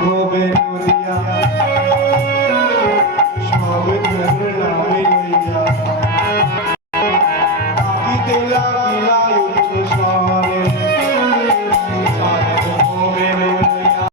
Govinda